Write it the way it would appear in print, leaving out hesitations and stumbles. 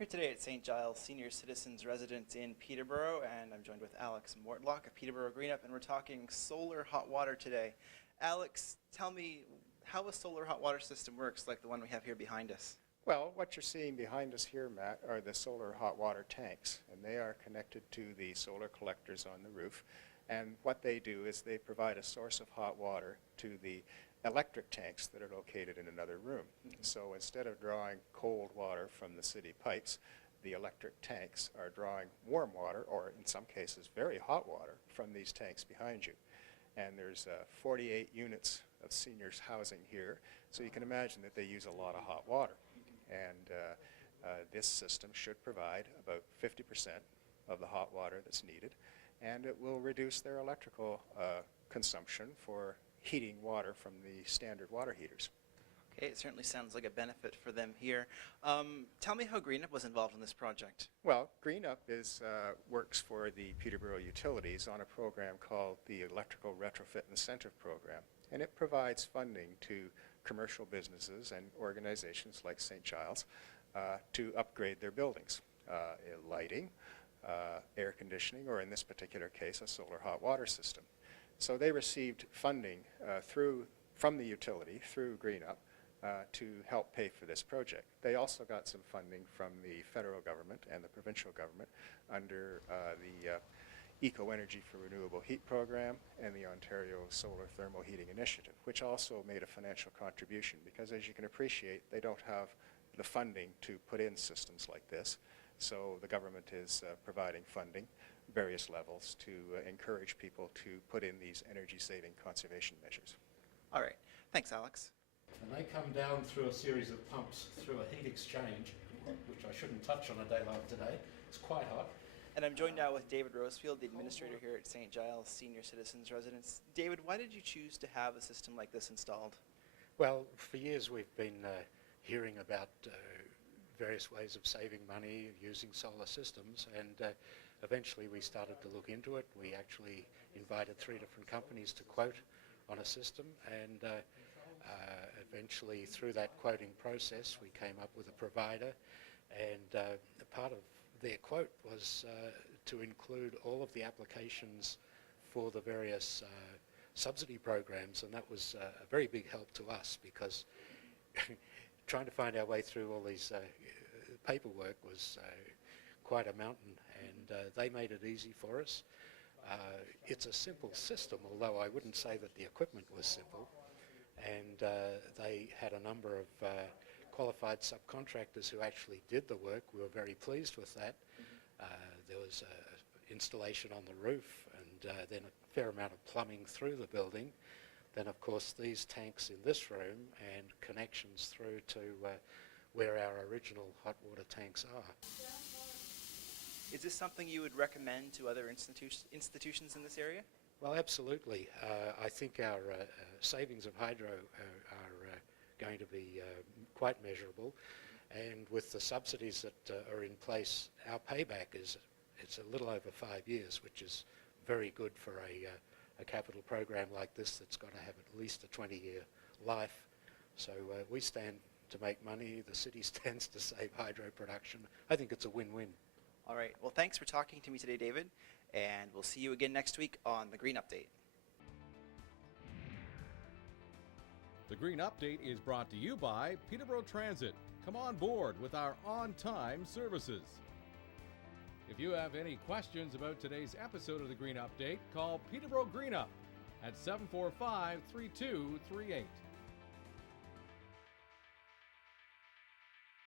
Here today at St. Giles Senior Citizens Residence in Peterborough, and I'm joined with Alex Mortlock of Peterborough Greenup, and we're talking solar hot water today. Alex, tell me how a solar hot water system works, like the one we have here behind us. Well, what you're seeing behind us here, Matt, are the solar hot water tanks, and they are connected to the solar collectors on the roof. And what they do is they provide a source of hot water to the electric tanks that are located in another room. So instead of drawing cold water from the city pipes, the electric tanks are drawing warm water, or in some cases very hot water, from these tanks behind you. And there's 48 units of seniors housing here, so you can imagine that they use a lot of hot water. And this system should provide about 50% of the hot water that's needed, and it will reduce their electrical consumption for heating water from the standard water heaters. Okay, it certainly sounds like a benefit for them here. Tell me how Greenup was involved in this project. Well, Greenup works for the Peterborough Utilities on a program called the Electrical Retrofit Incentive Program, and it provides funding to commercial businesses and organizations like St. Giles to upgrade their buildings, lighting, air conditioning, or in this particular case, a solar hot water system. So they received funding from the utility through Greenup to help pay for this project. They also got some funding from the federal government and the provincial government under the Eco-Energy for Renewable Heat program and the Ontario Solar Thermal Heating Initiative, which also made a financial contribution because, as you can appreciate, they don't have the funding to put in systems like this. So the government is providing funding, various levels, to encourage people to put in these energy-saving conservation measures. All right. Thanks, Alex. And they come down through a series of pumps through a heat exchange, which I shouldn't touch on a day like today. It's quite hot. And I'm joined now with David Rosefield, the administrator here at St. Giles Senior Citizens Residence. David, why did you choose to have a system like this installed? Well, for years we've been hearing about various ways of saving money using solar systems, and eventually we started to look into it. We actually invited 3 different companies to quote on a system, and eventually through that quoting process we came up with a provider, and part of their quote was to include all of the applications for the various subsidy programs, and that was a very big help to us because trying to find our way through all these paperwork was quite a mountain, and they made it easy for us. It's a simple system, although I wouldn't say that the equipment was simple, and they had a number of qualified subcontractors who actually did the work. We were very pleased with that. There was installation on the roof, and then a fair amount of plumbing through the building. Then, of course, these tanks in this room and connections through to where our original hot water tanks are. Is this something you would recommend to other institutions in this area? Well, absolutely. I think our savings of hydro are going to be quite measurable, and with the subsidies that are in place, our payback it's a little over 5 years, which is very good for a capital program like this that's got to have at least a 20-year life. So we stand to make money, the city stands to save hydro production. I think it's a win-win. All right. Well, thanks for talking to me today, David, and we'll see you again next week on The Green Update. The Green Update is brought to you by Peterborough Transit. Come on board with our on-time services. If you have any questions about today's episode of The Green Update, call Peterborough Greenup at 745-3238.